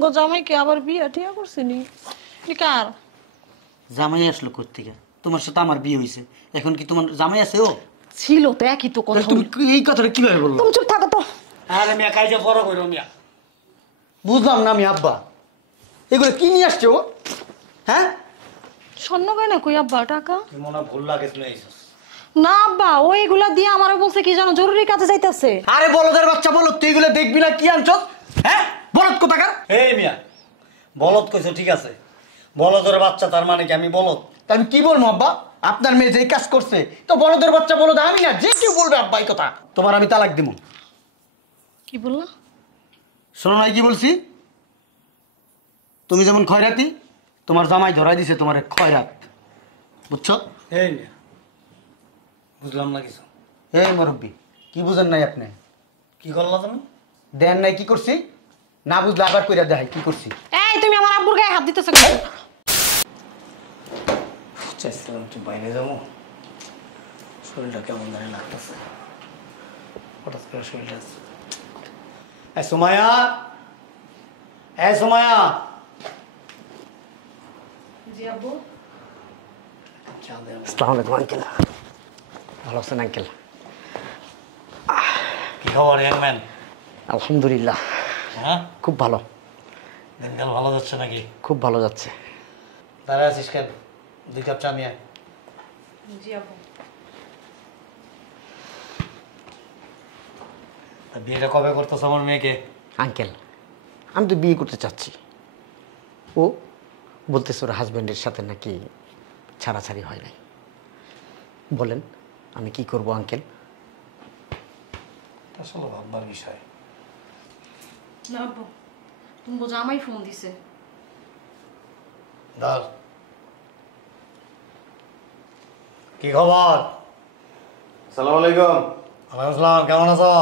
তুমগো জামাইকে আবার বিয়া ঠিয়া করছিনি কার জামাই আসলো কোত্থেকে? তোমার সাথে আমার বিয়ে হয়েছে, এখন কি তোমার জামাই আছে? ও ছিল তো, একই তো কথা। তুমি এই কথাটা কিভাবে বললো? তুমি চুপ থাকো তো। আরে মিয়া কাইজা বড় কইরো মিয়া। বুঝলাম না আমি আব্বা, এগুলো কি নিয়ে আসছে ও? হ্যাঁ স্বর্ণ গয়না কই আব্বা? টাকা তুই মনে ভুল লাগেছ না এইসব। না আব্বা, ও এগুলা দিয়ে আমারে বলছে কি জানো, জরুরি কাজে যাইতাছে। আরে বলদের বাচ্চা, বলদ তুই এগুলো দেখবি না? কি আনছস? হ্যাঁ বলদ কোথাকার? এই মিয়া বলদ কইছো ঠিক আছে, বলদের বাচ্চা তার মানে কি আমি বলদ? তা আমি কি বলবো আব্বা? আপনার মেয়ে যে কাজ করছে তো বলদের বাচ্চা বলদ আমি না, যে কেউ বলবে আব্বা এই কথা। তোমার আমি তালাক দিব। কি বললা? শোনো নাই কি বলছি? তুমি যেমন খয়রাতি, তোমার জামাই ধরাই দিছে তোমার খয়রাত, বুঝছো? এই মিয়া বুঝলাম না কিছু। এই মুরব্বি কি বুঝেন নাই আপনি? কি করলা তুমি? দেন নাই কি করছি? না বুঝলে আবার কইরা দেখাই কি করছি। এই তুমি আমার আব্বুর গায়ে হাত দিতেছো কেন? চাইছিলাম একটু বাইরে যাবো, শরীরটা কেমন জানি লাগতেছে, হঠাৎ করে শরীরটা। এই সুমায়া, এই সুমায়া। জি আব্বু। আসসালামু আলাইকুম আঙ্কেল। ভালো আছেন আঙ্কেল? কি খবর ইয়াংম্যান? আলহামদুলিল্লাহ, হ্যাঁ খুব ভালো। দিনকাল ভালো যাচ্ছে নাকি? খুব ভালো যাচ্ছে। দাঁড়ায় আছিস কেন? 2 কাপ চা নিয়ে আয়। জি আব্বু। বিয়েটা কবে করতেছ আমার মেয়েকে? আঙ্কেল আমি তো বিয়ে করতে চাচ্ছি, ও বলতেছে ওর হাজব্যান্ডের সাথে নাকি ছাড়াছাড়ি হয় নাই। বলেন আমি কি করব আঙ্কেল? আসলে ভাববার বিষয়। না আব্বু, তুমি জামাই ফোন দিছে। ধর। কি খবর? আসসালামু আলাইকুম। ওয়ালাইকুম আসসালাম, কেমন আছো?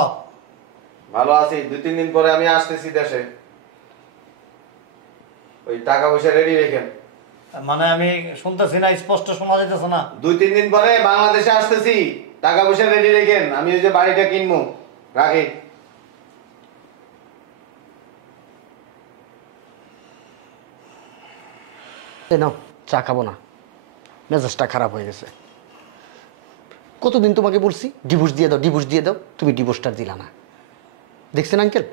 ভালো আছি। 2-3 দিন পরে আমি আসতেছি দেশে। ওই টাকা পয়সা রেডি রেখেন। মানে আমি শুনতেছি না, স্পষ্ট শোনা যাইতেছে না। 2-3 দিন পরে বাংলাদেশে আসতেছি, টাকা পয়সা রেডি রেখেন। আমি ওই যে বাড়িটা কিনবো, রাখি। নাও চা খাবো না, মেজাজটা খারাপ হয়ে গেছে। কতদিন তোমাকে বলছি ডিভোর্স দিয়ে দাও, ডিভোর্স দিয়ে দাও, তুমি ডিভোর্সটা দিলা না। দেখছেন আঙ্কেল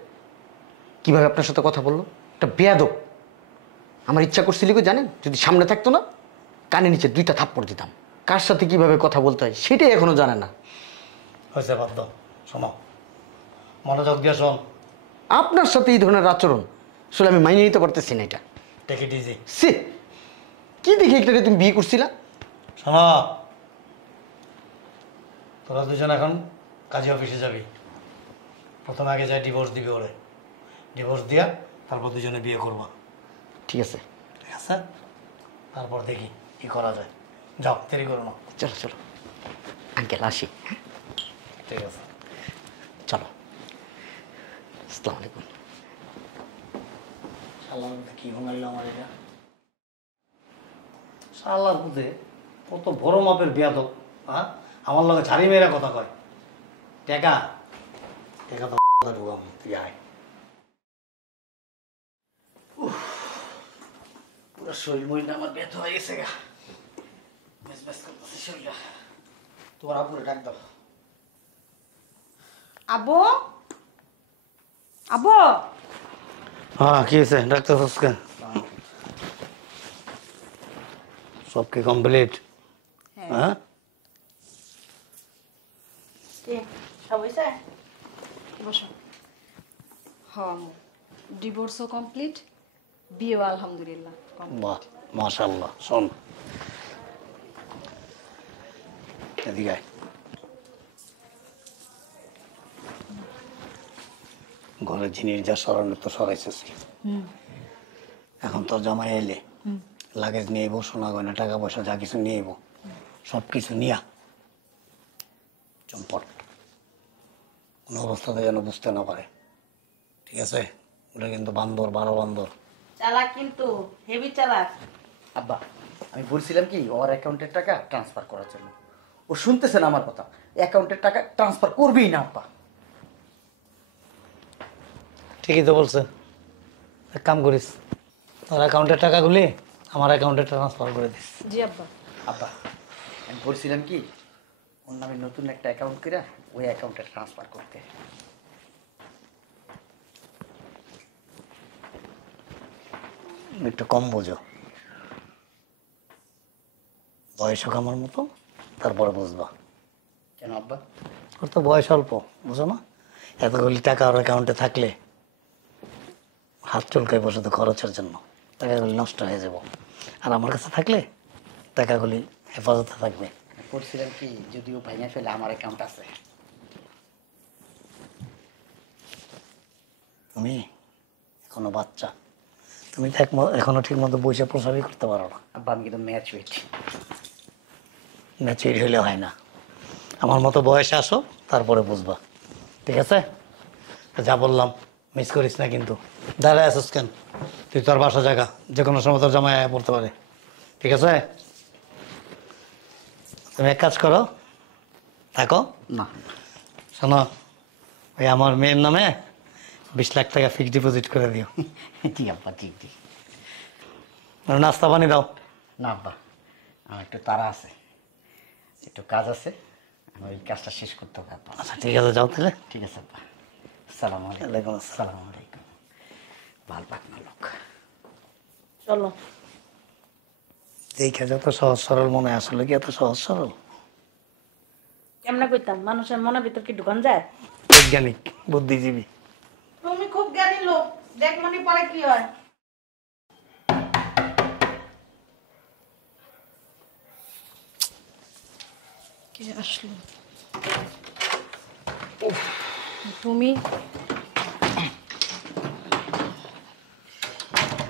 কিভাবে আপনার সাথে কথা বললো? একটা বেয়াদব। আমার ইচ্ছা করছিল কি জানেন, যদি সামনে থাকতো না কানে নিচে 2টা থাপ্পড় দিতাম। কার সাথে কিভাবে কথা বলতে হয় সেটাই এখনো জানে না। হয়েছে বাদ দাও, শোনো মনোযোগ দিয়ে শোন। আপনার সাথে এই ধরনের আচরণ আসলে আমি মাইনে নিতে পারতেছি না। এটা টেক ইট ইজি। সে কি দেখে একটা তুমি বিয়ে করছিলা? শোনো, তোরা দুজন এখন কাজী অফিসে যাবি। প্রথমে আগে যাই ডিভোর্স দিবি ওরে, ডিভোর্স দিয়া তারপর দুজনে বিয়ে করবা। ঠিক আছে? ঠিক আছে, তারপর দেখি কি করা যায়। যাও, দেরি করো না। চলো চলো আঙ্কেল আসি। ঠিক আছে চলো। আসসালামু আলাইকুম। শালার মধ্যে কি ঘুমাইলো আমার এটা? শালার মধ্যে কত বড় মাপের বেয়াদব। হ্যাঁ আমার লগে ঝাড়ি মেয়েরা কথা কয়। টেকা টেকা তো ঢুকাম, তুই আয়। পুরো শরীর মরিটা আমার ব্যথা হয়ে গেছে গা, মেস মেস করতেছে শরীরটা। তোমার আব্বুরে ডাক দাও। আব্বু, আব্বু। হ্যাঁ কি হয়েছে? ডাক্তার সস্কা সব কি কমপ্লিট? হ্যাঁ সব হয়েছে? বসো। হ্যাঁ ডিভোর্সও কমপ্লিট, বিয়েও আলহামদুলিল্লাহ। বাহ মাশাআল্লাহ। শোন এদিকে আয়। ঘরের জিনিস যা সরানোর তো সরাইছিস, এখন তোর জামাই এলে লাগেজ নিয়ে এবো, সোনা গয়না টাকা পয়সা যা কিছু নিয়ে এবো, সব কিছু নিয়া চম্পট কোনো অবস্থাতে যেন বুঝতে না পারে। ঠিক আছে? ওটা কিন্তু বান্দর, 12 বান্দর। চালাক, কিন্তু হেভি চালাক। আব্বা আমি বলছিলাম কি ওর অ্যাকাউন্টের টাকা ট্রান্সফার করার জন্য, ও শুনতেছে না আমার কথা। অ্যাকাউন্টের টাকা ট্রান্সফার করবেই না আব্বা। ঠিকই তো বলছে, এক কাম করিস, তোর অ্যাকাউন্টের টাকাগুলি আমার অ্যাকাউন্টে ট্রান্সফার করে দিস। জি আব্বা। আব্বা আমি বলছিলাম কি ওর নামে নতুন একটা অ্যাকাউন্ট করে ওই অ্যাকাউন্টে ট্রান্সফার করতে। একটু কম বোঝো, বয়স হোক আমার মতো, তারপরে বুঝবা। কেন আব্বা? ওর তো বয়স অল্প, বুঝো না? এতগুলি টাকা ওর অ্যাকাউন্টে থাকলে হাত চুলকায় বসে তো খরচের জন্য, টাকাগুলি নষ্ট হয়ে যাব। আর আমার কাছে থাকলে টাকাগুলি হেফাজতে থাকবে। বলছিলাম কি যদিও ভাইয়া ফেলে আমার অ্যাকাউন্ট আছে। তুমি এখনো বাচ্চা, তুমি তো এখনো ঠিক মতো বইসা প্রসারই করতে পারো না। আব্বা আমি কিন্তু ম্যাচ হয়েছি। ম্যাচুরিট হইলে হয় না, আমার মতো বয়সে আসো তারপরে বুঝবা, ঠিক আছে? তো যা বললাম মিস করিস না কিন্তু। দাঁড়ায় আসিস কেন? তুই তোর বাসা জায়গা, যে কোনো সময় তোর জামাই আয়া পড়তে পারে, ঠিক আছে? তুমি এক কাজ করো, থাকো না শোনো, ওই আমার মেয়ের নামে 20 লাখ টাকা ফিক্সড ডিপোজিট করে দিও। জি আব্বা ঠিক ঠিক। আর নাস্তা পানি দাও। না আব্বা আমার একটু তাড়া আছে, একটু কাজ আছে, আমার ওই কাজটা শেষ করতে হবে আব্বা। আচ্ছা ঠিক আছে, যাও তাহলে। ঠিক আছে আব্বা। সালাম আলাইকুম। ওয়ালাইকুম আসসালাম। সালাম আলাইকুম। ভাল পাকনা লোক। চলো। দেখে যত সহজ সরল মনে হয়, আসলে কি এত সহজ সরল? কেমনে কইতাম, মানুষের মনের ভিতর কি ঢুকান যায়? বৈজ্ঞানিক, বুদ্ধিজীবী। তুমি খুব জ্ঞানী লোক, দেখ মনে পরে কি হয়। কে আসলো? তুমি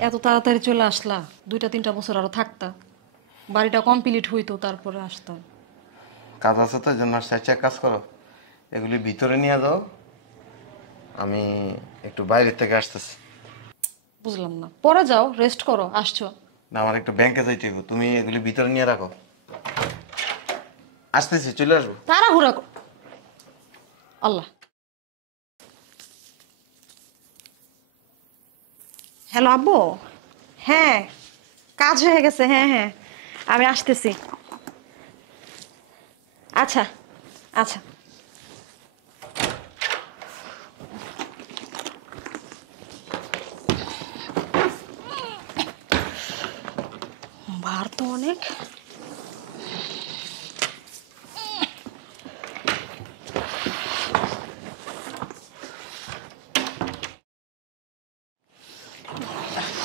এত তাড়াতাড়ি চলে আসলা? 2-3টা বছর আরো থাকতা, বাড়িটা কমপ্লিট হইতো, তারপরে আসতাম। কাজ আছে তো, জন্য আসছে। এক কাজ করো, এগুলি ভিতরে নিয়ে যাও, আমি একটু বাইরের থেকে আসতেছি। বুঝলাম না, পরে যাও, রেস্ট করো, আসছো। না, আমার একটু ব্যাংকে যাইতে হবে, তুমি এগুলি ভিতরে নিয়ে রাখো। আসতেছি, চলে আসবো। তাড়াহুড়া আল্লাহ। হ্যালো আব্বু। হ্যাঁ কাজ হয়ে গেছে, হ্যাঁ হ্যাঁ আমি আসতেছি। আচ্ছা আচ্ছা। ভার তো অনেক।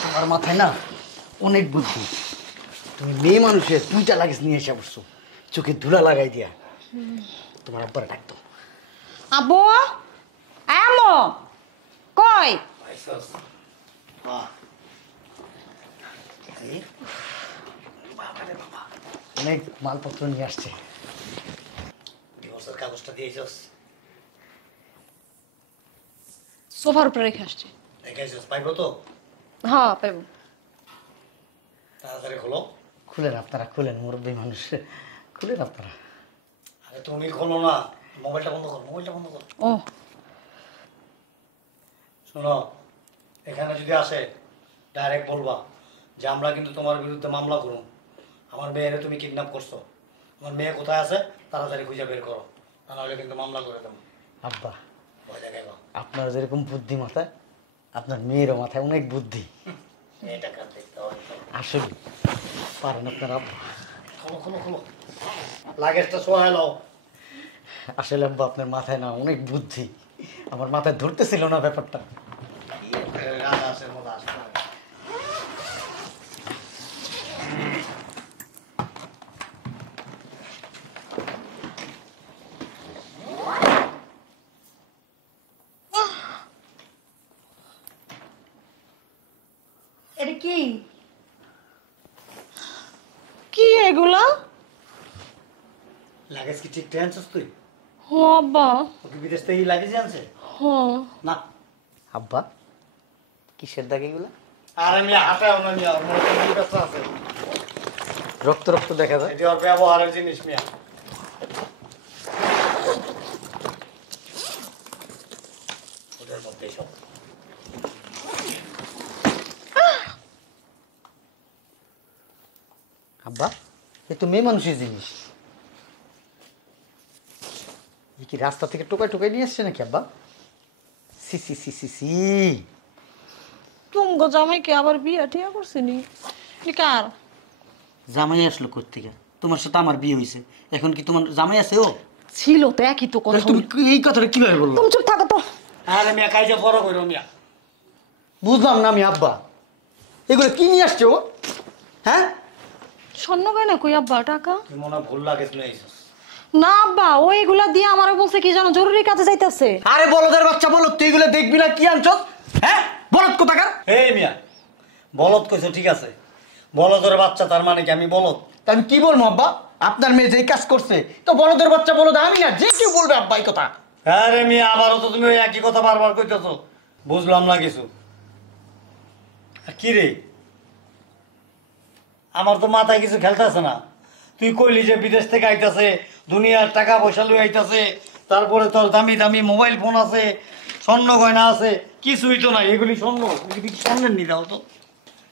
তোমার মাথায় না অনেক বুদ্ধি। তুমি মেয়ে মানুষের 2টা লাগেজ নিয়ে এসে বসছো, চোখে ধুলা লাগাই দিয়া। তোমার আব্বারে ডাকতো। আব্বু আমো কই? অনেক মালপত্র নিয়ে আসছে। ডিভোর্সের কাগজটা দিয়েছস? সোফার উপরে রেখে আসছি। দেখাইছস? পাইবো তো? হ্যাঁ পাইব। তাড়াতাড়ি খোলো। খুলেন আপনারা, খুলেন, মুরব্বী মানুষ, খুলেন আপনারা। আরে তুমি খোলো না, মোবাইলটা বন্ধ কর, মোবাইলটা বন্ধ কর। ও শোনো, এখানে যদি আসে ডাইরেক্ট বলবা যে আমরা কিন্তু তোমার বিরুদ্ধে মামলা করুন, আমার মেয়েরে তুমি কিডন্যাপ করছো, আমার মেয়ে কোথায় আছে তাড়াতাড়ি খুঁজে বের করো, তা নাহলে কিন্তু মামলা করে দেবো। আব্বা ভয় দেখাইবা। আপনার যেরকম বুদ্ধি মাথায়, আপনার মেয়েরও মাথায় অনেক বুদ্ধি। এটা কার দেখতে হয়? আসলে পারেন আপনার আব্বা। খোলো খোলো খোলো, লাগেজটা সোহায় নাও। আসলে আব্বা আপনার মাথায় না অনেক বুদ্ধি, আমার মাথায় ধরতেছিল না ব্যাপারটা। রাজহাঁসের মতো আসতে হবে। এটা কি কি এগুলা? লাগেজ কি ঠিক ট্রেন আনছিস তুই? হ আব্বা। ওকে বিদেশ থেকে লাগেজ আনছে হ। না? আব্বা কিসের দাগ এগুলো? আর আমি হাঁটাও না মিয়া, ওর মনে হয় ব্যবসা আছে। রক্ত রক্ত দেখা যায়। এটি ওর ব্যবহারের জিনিস মিয়া। ওটার মধ্যে সব আব্বা এ তো মেয়ে মানুষের জিনিস। এ কি রাস্তা থেকে টোকাই টোকাই নিয়ে আসছে নাকি আব্বা? সি সি সি সি সি। তুমগো জামাইকে আবার বিয়া ঠিয়া করছিনি? কার জামাই আসলো কোত্থেকে? তোমার সাথে আমার বিয়ে হয়েছে, এখন কি তোমার জামাই আছে? ও ছিল তো একই তো কথা। তুমি এই কথাটা কিভাবে বললো? তুমি চুপ থাকো তো। আরে মিয়া কাইজা বড় করো মিয়া। বুঝলাম না আমি আব্বা, এগুলো কি নিয়ে আসছে ও? হ্যাঁ স্বর্ণ গয়না কই আব্বা টাকা? তুই মনে হয় ভুল লাগে শুনে আইছিস। না আব্বা, ও এগুলা দিয়ে আমারে বলছে কি জানো, জরুরি কাজে যাইতেছে। আরে বলদের বাচ্চা বলো, তুই এগুলো দেখবি না? কি আনছ? হ্যাঁ বলদ কোথাকার? এই মিয়া বলদ কইছো ঠিক আছে, বলদের বাচ্চা তার মানে কি আমি বলদ? তা আমি কি বলবো আব্বা? আপনার মেয়ে যেই কাজ করছে তো বলদের বাচ্চা বলদ আমি না, যে কেউ বলবে আব্বা এই কথা। আরে মিয়া আবারও তো তুমি ওই একই কথা বারবার কইতেছো, বুঝলাম না কিছু। আর কি রে, আমার তো মাথায় কিছু খেলতেছে না। তুই কইলি যে বিদেশ থেকে আইতাছে, দুনিয়ার টাকা পয়সা লই আইতাছে, তারপরে তোর দামি দামি মোবাইল ফোন আছে, স্বর্ণ গয়না আছে, কিছুই তো নাই। এগুলি স্বর্ণ, এগুলি কি স্বর্ণের নি দাও তো?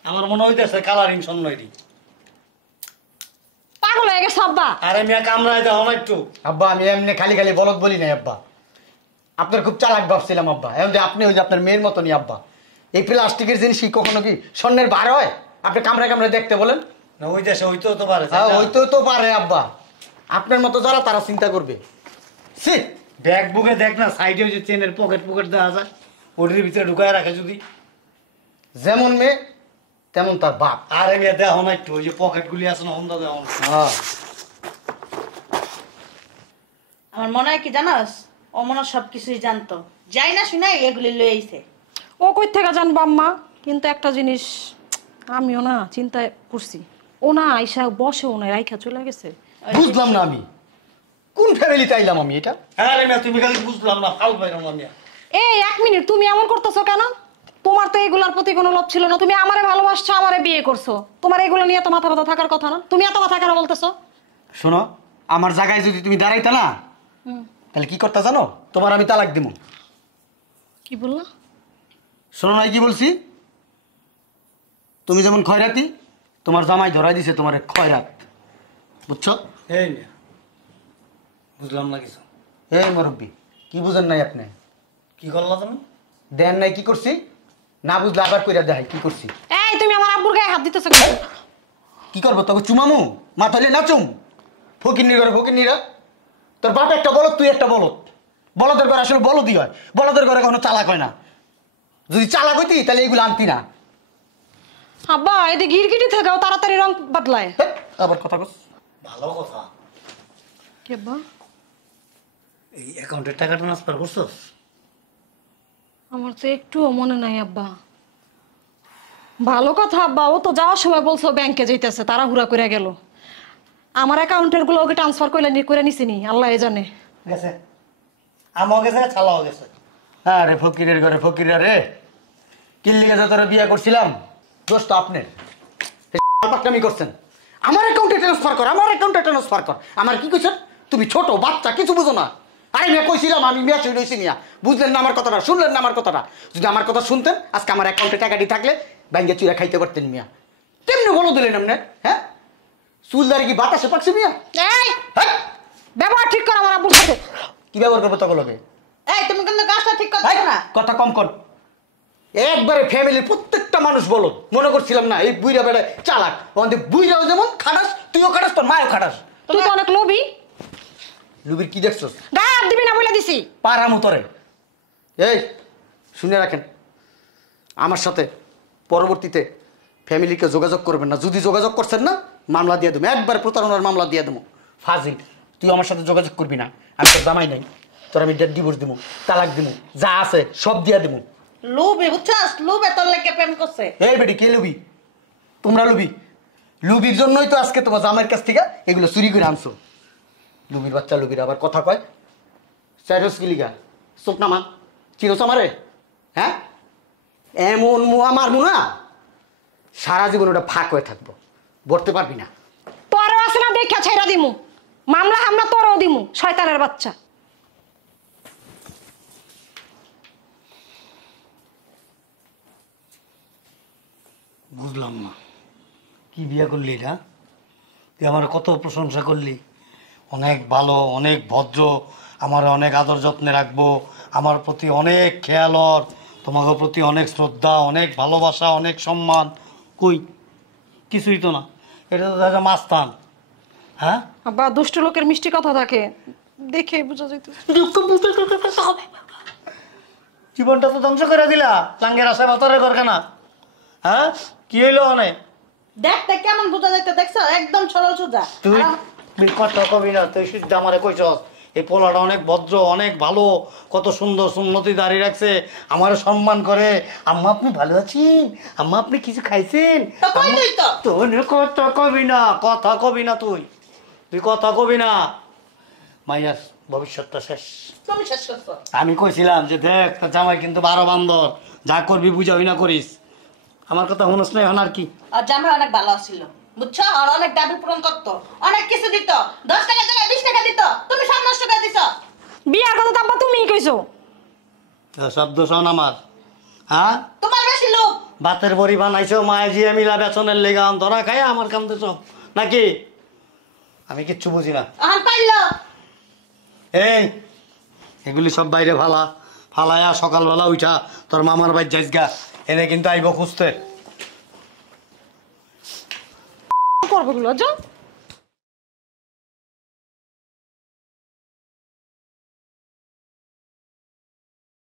আমার মনে হইতেছে কালারিং স্বর্ণই। পাগল হয়ে গেছে আব্বা। আরে মিয়া কামড়ায় দাও না একটু। আব্বা আমি এমনি খালি খালি বলদ বলি নাই আব্বা, আপনার খুব চালাক ভাবছিলাম আব্বা। এখন যে আপনি ওই যে আপনার মেয়ের মতনই আব্বা। এই প্লাস্টিকের জিনিস কি কখনো কি স্বর্ণের বার হয়? আপনি কামড়ায় কামড়ায় দেখতে বলেন। না ওই দেশে হইতেও তো পারে। হ্যাঁ হইতেও তো পারে আব্বা, আপনার মতো যারা তারা চিন্তা করবে। সি ব্যাগ বুকে দেখ না, সাইডে ওই যে চেনের পকেট পকেট দেওয়া যায়, ওটির ভিতরে ঢুকায় রাখে যদি। যেমন মেয়ে তেমন তার বাপ। আরে মিয়া দেখো না একটু, ওই যে পকেট গুলি আছে না, হন্দা দেখো না। হ্যাঁ আমার মনে হয় কি জানাস, ও মনে হয় সবকিছুই জানতো, যাই না শুনে এগুলি লয়ে আইছে। ও কই থেকে জানবো আম্মা, কিন্তু একটা জিনিস আমিও না চিন্তায় করছি। ও না আইসা বসেও না, রাইখা চলে গেছে। বুঝলাম না আমি কোন ফ্যামিলিতে আইলাম আমি এটা। হ্যাঁ রে মিয়া তুমি খালি বুঝলাম না, ফাউল পাইলাম না মিয়া। এই এক মিনিট, তুমি এমন করতেছো কেন? তোমার তো এগুলার প্রতি কোনো লোভ ছিল না, তুমি আমারে ভালোবাসছো, আমারে বিয়ে করছো, তোমার এগুলো নিয়ে তো মাথা ব্যথা থাকার কথা না, তুমি এত মাথা কেন বলতেছো? শোনো, আমার জায়গায় যদি তুমি দাঁড়াইতা না তাহলে কি করতে জানো? তোমার আমি তালাক দিব। কি বললা? শোনো নাই কি বলছি? তুমি যেমন খয়রাতি, তোমার জামাই ধরাই দিছে তোমার খয়রাত, বুঝছো? এই মিয়া বুঝলাম না কিছু। এই মুরব্বী, কি বুঝেন নাই আপনি? কি করলা তুমি? দেন নাই কি করছি? না বুঝলে আবার কইরা দেখাই কি করছি। এই তুমি আমার আব্বুর গায়ে হাত দিতেছো কেন? কি করবো তোকে? চুমামু মাথালে নাচুম? ফকিরনি করে ফকিরনিরা। তোর বাপ একটা বলদ, তুই একটা বলদ। বলদের ঘরে আসলে বলদই হয়, বলদের ঘরে কখনো চালাক হয় না। যদি চালাক হইতি তাহলে এইগুলো আনতি না। আব্বা এদিকে গিরগিটি থেকেও তাড়াতাড়ি রং বদলায়। হেৎ, আবার কথা কস। ভালো কথা। কি আব্বা? এই অ্যাকাউন্টের টাকা ট্রান্সফার করছস? আমার তো একটুও মনে নাই আব্বা। ভালো কথা আব্বা, ও তো যাওয়ার সময় বলছো ব্যাংকে যাইতেছে, তাড়াহুড়া করে গেল। আমার অ্যাকাউন্টের গুলো ওকে ট্রান্সফার করে নিছিনি, আল্লাহ জানে। গেছে, আমাও গেছে, ছালাও গেছে। হ্যাঁ রে ফকিরের ঘরে ফকিরা রে। কিল্লি গেছে তোরা বিয়ে করছিলাম, দোষ তো আপনার। পাকনামি করছেন। আমার অ্যাকাউন্টে ট্রান্সফার কর, আমার অ্যাকাউন্টে ট্রান্সফার কর। আমার কি কইছেন? তুমি ছোট বাচ্চা, কিছু বুঝো না। আরে মেয়ে কইছিলাম আমি, মেয়ে চলে হয়েছি মিয়া। বুঝলেন না আমার কথাটা, শুনলেন না আমার কথাটা? যদি আমার কথা শুনতেন আজকে আমার অ্যাকাউন্টে টাকাটি থাকলে ব্যাংকে চুরা খাইতে পারতেন মিয়া। তেমনি বলো দিলেন আপনি, হ্যাঁ? চুলদারি কি বাতাসে পাকছে মিয়া? এই হ্যাঁ? ব্যবহার ঠিক কর আমার আব্বুর সাথে। কি ব্যবহার করবো তখন হবে? এই তুমি কিন্তু কাজটা ঠিক করছো না। কথা কম কর। একবারে ফ্যামিলির প্রত্যেকটা মানুষ বলো, মনে করছিলাম না এই বুইরা বেড়ে চালাক। আমাদের বুইরাও যেমন খাটাস, তুইও খাটাস, তোর মায়ও খাটাস। তুই তো অনেক লোভী। লুবির কি দেখছস? গায়ে হাত দিবি না বলে দিছি। পাড়া মতরে। এই শুনে রাখেন, আমার সাথে পরবর্তীতে ফ্যামিলিকে যোগাযোগ করবেন না। যদি যোগাযোগ করছেন না, মামলা দিয়ে দেবো, একবার প্রতারণার মামলা দিয়ে দেবো। ফাজিল, তুই আমার সাথে যোগাযোগ করবি না। আমি তোর জামাই নাই, তোর আমি ডিভোর্স দিব, তালাক দিব, যা আছে সব দিয়া দেবো। লোভে বুঝছস, লোভে তোর লাগে প্রেম করছে। এই বেটি কে লুবি? তোমরা লুবি। লুবির জন্যই তো আজকে তোমার জামাইয়ের কাছ থেকে এগুলো চুরি করে আনছো। লুবির বাচ্চা লুবির আবার কথা কয়। স্যারস গিলিগা চোখ নামা, চিনোস আমারে? হ্যাঁ, এমন মুয়া মারবো না, সারা জীবন ওটা ফাঁক হয়ে থাকবো, বলতে পারবি না। তোরও আছে না দেখা ছেড়া দিমু, মামলা হামলা তোরও দিমু, শয়তানের বাচ্চা। বুঝলাম না, কি বিয়া করলি এটা? তুই আমার কত প্রশংসা করলি, অনেক ভালো, অনেক ভদ্র, আমার অনেক আদর যত্নে রাখবো, আমার প্রতি অনেক খেয়াল ওর, তোমাদের প্রতি অনেক শ্রদ্ধা, অনেক ভালোবাসা, অনেক সম্মান। কই কিছুই তো না, এটা তো দেখা মাস্তান। হ্যাঁ আব্বা দুষ্ট লোকের মিষ্টি কথা থাকে, দেখে বোঝা যাইতে। জীবনটা তো ধ্বংস করে দিলা, লাঙ্গের আশায় বাতারের ঘরখানা। হ্যাঁ কি হইলো অনেক? দেখতে কেমন বোঝা যাইতে দেখছো, একদম সরল সোজা। তুই কথা কবি না, তুই শুদ্ধ আমারে কইছস এই পোলাটা অনেক ভদ্র, অনেক ভালো, কত সুন্দর সুন্নতি দাঁড়িয়ে রাখছে, আমার সম্মান করে। আম্মা আপনি ভালো আছেন? আম্মা আপনি কিছু খাইছেন? তো কই তুই তো? তুই কথা কবি না, কথা কবি না, তুই কথা কবি না। মাইয়ার ভবিষ্যৎটা শেষ। তুমি শেষ করছো। আমি কইছিলাম যে দেখ তোর জামাই কিন্তু 12 বান্দর, যা করবি বুঝাবি না করিস। আমার কথা শুনস না এখন আর কি? আর জামাই অনেক ভালো ছিল, বুঝছো? আর অনেক দাবি পূরণ করতো, অনেক কিছু দিত, 10 টাকা জায়গায় 20 টাকা দিত, তুমি সব নষ্ট করে দিছো। বিয়ার কথা তো আব্বা তুমিই কইছো। শব্দ শোন আমার। হ্যাঁ তোমার বেশি লোক। ভাতের বড়ি বানাইছো মায়ে জিয়া মিলা বেচনের লেগা ধরা খাই আমার কামতেছ নাকি? আমি কিচ্ছু বুঝি না। আহান পাইলো। এই এগুলি সব বাইরে ফালায়া সকালবেলা উঠা তোর মামার বাড়ি যাইস গা, এনে কিন্তু আইব খুঁজতে। করবে গুলো যাও।